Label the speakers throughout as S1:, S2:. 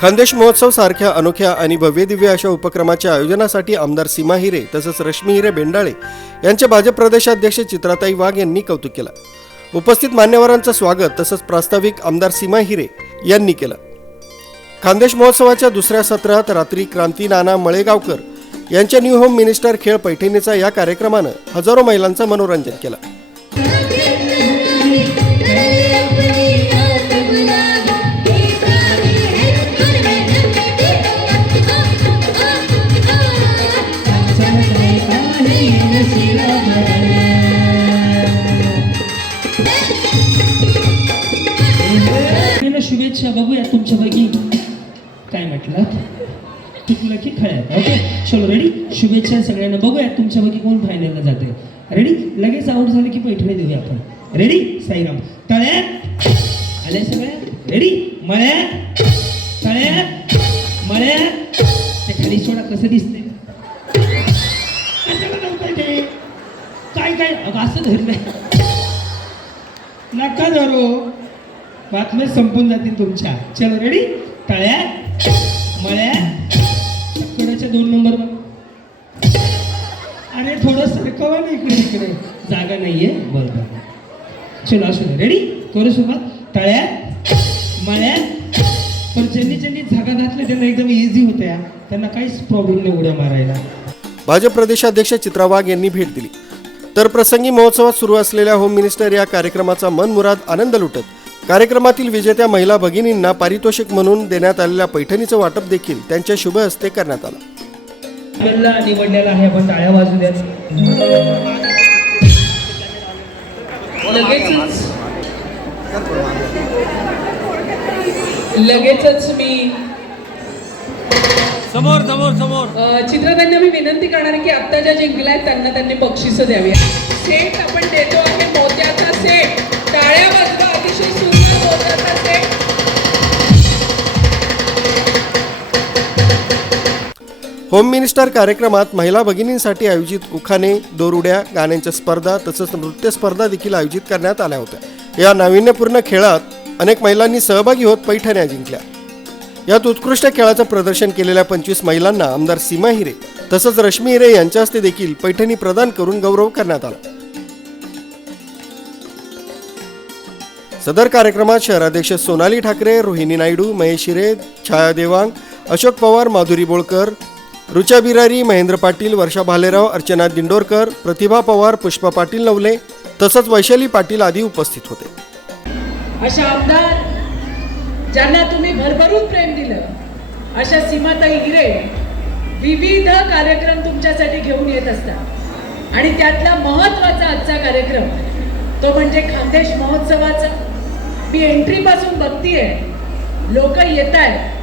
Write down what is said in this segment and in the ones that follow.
S1: खानदेश महोत्सव सारख्या अनोख्या आणि भव्यदिव्य अशा उपक्रमाच्या आयोजनासाठी आमदार सीमा हिरे तसंच रश्मी हिरे बेंडाळे यांचे भाजप प्रदेशाध्यक्ष चित्राताई वाघ यांनी कौतुक केलं. उपस्थित मान्यवरांचं स्वागत तसंच प्रास्ताविक आमदार सीमा हिरे यांनी केलं. खानदेश महोत्सवाच्या दुसऱ्या सत्रात रात्री क्रांती नाना मळेगावकर यांच्या न्यू होम मिनिस्टर खेळ पैठणीचा या कार्यक्रमानं हजारो महिलांचं मनोरंजन केलं.
S2: शुभेच्छा बघूया तुमच्यापैकी. काय म्हटलं? चुकलं की खळ्यात. ओके चलो रेडी शुभेच्छा सगळ्यांना. बघूया तुमच्यापैकी कोण फायनलला जाते रेडी लगेच आउट झालं की पैठणी देऊया आपण. रेडी साईराम. तळ्यात? आले सगळ्या? रेडी मळ्यात? तळ्यात? मळ्यात? ते खाली सोडा कसं दिसते काय काय? अगं असं धरलंय. नका धरू. बातम्या संपून जातील तुमच्या. चल रेडी टाळ्या मळ्या. कडाच्या दोन नंबर अरे थोडं सरकवा ना इकडे इकडे. जागा नाहीये. बर बरं. चलो असू दे. रेडी करू सुरुवात. टाळ्या मळ्या. पण ज्यांनी ज्यांनी जागा घातल्या त्यांना एकदम इझी होत्या. या त्यांना काहीच प्रॉब्लेम नाही उड्या मारायला.
S1: भाजप प्रदेशाध्यक्ष चित्रा वाघ यांनी भेट दिली. तर प्रसंगी महोत्सवात सुरू असलेल्या होम मिनिस्टर या कार्यक्रमाचा मनमुराद आनंद लुटत कार्यक्रमातील विजेत्या महिला भगिनींना पारितोषिक म्हणून देण्यात आलेल्या पैठणीचं वाटप देखील त्यांच्या शुभ हस्ते करण्यात आलं.
S2: आपल्याला निवडलेला आहे आपण टाळ्या वाजू द्यात
S3: लगेचच मी
S4: समोर समोर समोर.
S3: अ, चित्रतांना मी विनंती करणार आहे की आत्ता ज्या जिंकल्या आहेत त्यांना त्यांनी बक्षिसं द्यावी. सेट आपण देतो
S1: होम मिनिस्टर कार्यक्रमात महिला भगिनींसाठी आयोजित उखाणे दोरुड्या गाण्यांच्या स्पर्धा तसंच नृत्य स्पर्धा देखील आयोजित करण्यात आल्या होत्या. या नाविन्यपूर्ण खेळात अनेक महिलांनी सहभागी होत पैठण्या जिंकल्या. यात उत्कृष्ट खेळाचं प्रदर्शन केलेल्या पंचवीस महिलांना आमदार सीमा हिरे तसंच रश्मी हिरे यांच्या हस्ते देखील पैठणी प्रदान करून गौरव करण्यात आला. सदर कार्यक्रमात शहराध्यक्ष सोनाली ठाकरे रोहिणी नायडू महेश हिरे छाया देवांग अशोक पवार माधुरी बोळकर रुचा बिरारी महेंद्र पाटील वर्षा भालेराव अर्चना दिंडोरकर प्रतिभा पवार पुष्पा पाटील नवले तसंच वैशाली पाटील आदी उपस्थित होते.
S3: अशा आमदार ज्यांना तुम्ही भरभरून प्रेम दिलं अशा सीमाताई हिरे विविध कार्यक्रम तुमच्यासाठी घेऊन येत असतात. आणि त्यातला महत्त्वाचा आजचा कार्यक्रम तो म्हणजे खानदेश महोत्सवाचा. मी एंट्रीपासून बघतीये लोक येत आहेत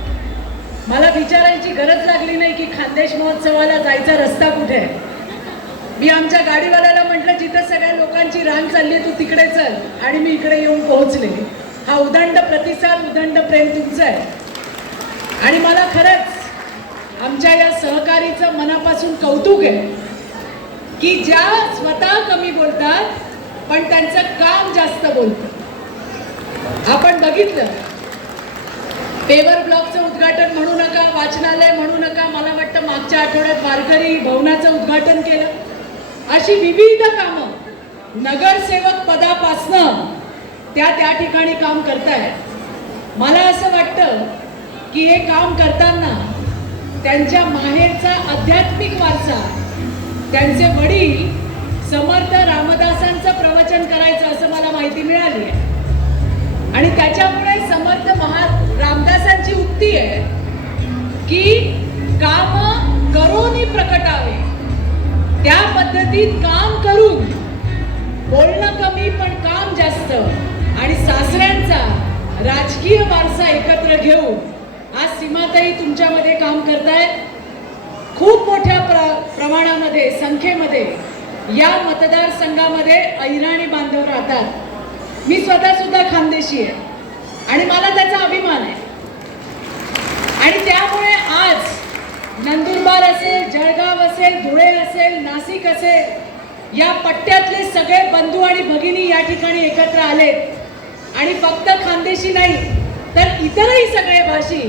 S3: मला विचारायची गरज लागली नाही की खानदेश महोत्सवाला जायचा रस्ता कुठे? आहे मी आमच्या गाडीवाल्याला म्हटलं जिथं सगळ्या लोकांची रांग चालली तू तिकडे चल आणि मी इकडे येऊन पोहोचले. हा उदंड प्रतिसाद उदंड प्रेम तुमचं आहे. आणि मला खरंच आमच्या या सहकारीचं मनापासून कौतुक आहे की ज्या स्वतः कमी बोलतात पण त्यांचं काम जास्त बोलतं आपण बघितलं पेवर ब्लॉकचं उद्घाटन म्हणू नका वाचनालय म्हणू नका. मला वाटतं मागच्या आठवड्यात वारकरी भवनाचं उद्घाटन केलं. अशी विविध कामं नगरसेवक पदापासनं त्या त्या ठिकाणी काम करतायत. मला असं वाटतं की हे काम करताना त्यांच्या माहेरचा आध्यात्मिक वारसा त्यांचे वडील समर्थ रामदासांचं प्रवचन करायचं असं मला माहिती मिळाली आहे आणि त्याच्यामुळे समर्थ महा रामदासांची उक्ती आहे की काम करून प्रकटावे. त्या पद्धतीत काम करून बोलणं कमी पण काम जास्त आणि सासऱ्यांचा राजकीय वारसा एकत्र घेऊन आज सीमाताई तुमच्यामध्ये काम करतायत. खूप मोठ्या प्र प्रमाणामध्ये संख्येमध्ये या मतदारसंघामध्ये अहिराणी बांधव राहतात. मी स्वतः सुद्धा खानदेशी आहे. आणि मला त्याचा अभिमान आहे. आणि त्यामुळे आज नंदुरबार असेल जळगाव असेल धुळे असेल नाशिक असेल या पट्ट्यातले सगळे बंधू आणि भगिनी या ठिकाणी एकत्र आलेत आणि फक्त खानदेशी नाही तर इतरही सगळे भाषी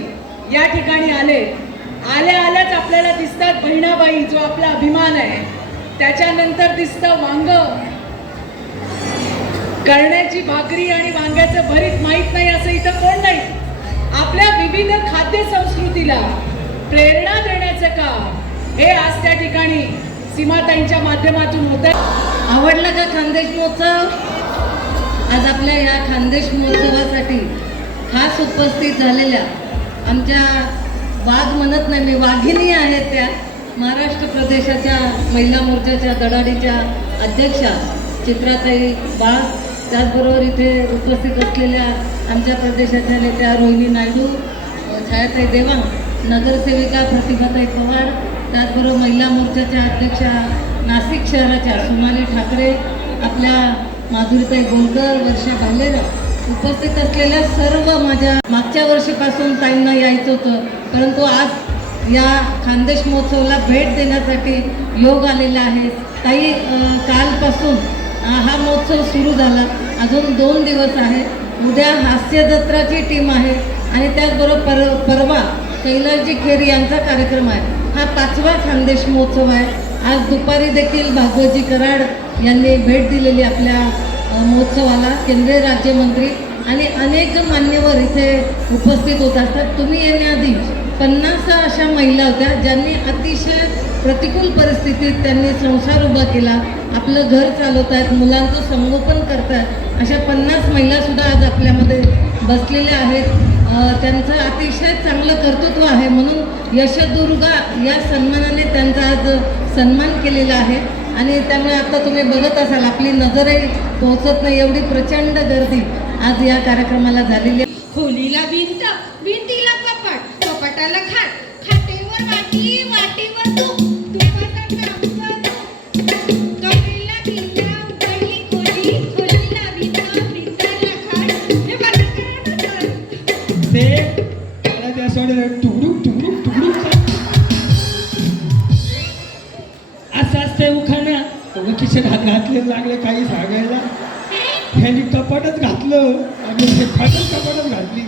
S3: या ठिकाणी आले. आल्या आल्याच आपल्याला दिसतात बहिणाबाई जो आपला अभिमान आहे. त्याच्यानंतर दिसतं वांग करण्याची भाकरी आणि वांग्याचं भरीत माहीत नाही असं इथं कोण नाही. आपल्या विविध खाद्य संस्कृतीला प्रेरणा देण्याचं काम हे आज त्या ठिकाणी सीमाताईंच्या माध्यमातून होत
S4: आवडला का खानदेश महोत्सव? आज आपल्या या खानदेश महोत्सवासाठी खास उपस्थित झालेल्या आमच्या वाघ म्हणत नाही मी वाघिणी आहेत त्या. महाराष्ट्र प्रदेशाच्या महिला मोर्चाच्या दडाडीच्या अध्यक्षा चित्राताई वाघ त्याचबरोबर इथे उपस्थित असलेल्या आमच्या प्रदेशाच्या नेत्या रोहिणी नायडू छायाताई देवांग नगरसेविका प्रतिभाताई पवार त्याचबरोबर महिला मोर्चाच्या अध्यक्षा नाशिक शहराच्या सोनाली ठाकरे आपल्या माधुरीताई गोलकर वर्षा भालेरा उपस्थित असलेल्या सर्व माझ्या मागच्या वर्षीपासून ताईंना यायचं होतं. परंतु आज या खानदेश महोत्सवाला भेट देण्यासाठी योग आलेला आहे. ताई कालपासून हा महोत्सव सुरू झाला. अजून दोन दिवस आहे. उद्या हास्य जत्राची टीम आहे आणि त्याचबरोबर पर परवा कैलासजी खेर यांचा कार्यक्रम आहे. हा पाचवा खानदेश महोत्सव आहे. आज दुपारी देखील भागवतजी कराड यांनी भेट दिलेली आपल्या महोत्सवाला केंद्रीय राज्यमंत्री आणि अनेक मान्यवर इथे उपस्थित होत असतात. तुम्ही येण्याआधी पन्नास अशा महिला होत्या ज्यांनी अतिशय प्रतिकूल परिस्थितीत त्यांनी संसार उभा केला. आपलं घर चालवत आहेत मुलांचं संगोपन करतात अशा पन्नास महिलासुद्धा आज आपल्यामध्ये बसलेल्या आहेत. त्यांचं अतिशय चांगलं कर्तृत्व आहे म्हणून यशदुर्गा या सन्मानाने त्यांचा आज सन्मान केलेला आहे. आणि त्यामुळे आता तुम्ही बघत असाल आपली नजरही पोहोचत नाही एवढी प्रचंड गर्दी आज या कार्यक्रमाला झालेली आहे.
S5: खोलीला भिंत भिंतीला कपाट कपाटाला खाट.
S2: हात घातले लागले काही सांगायला. ह्यानी कपाटच घातलं. आणि हे कपाटच घातली.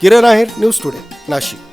S1: Kiran Aher news today Nashik.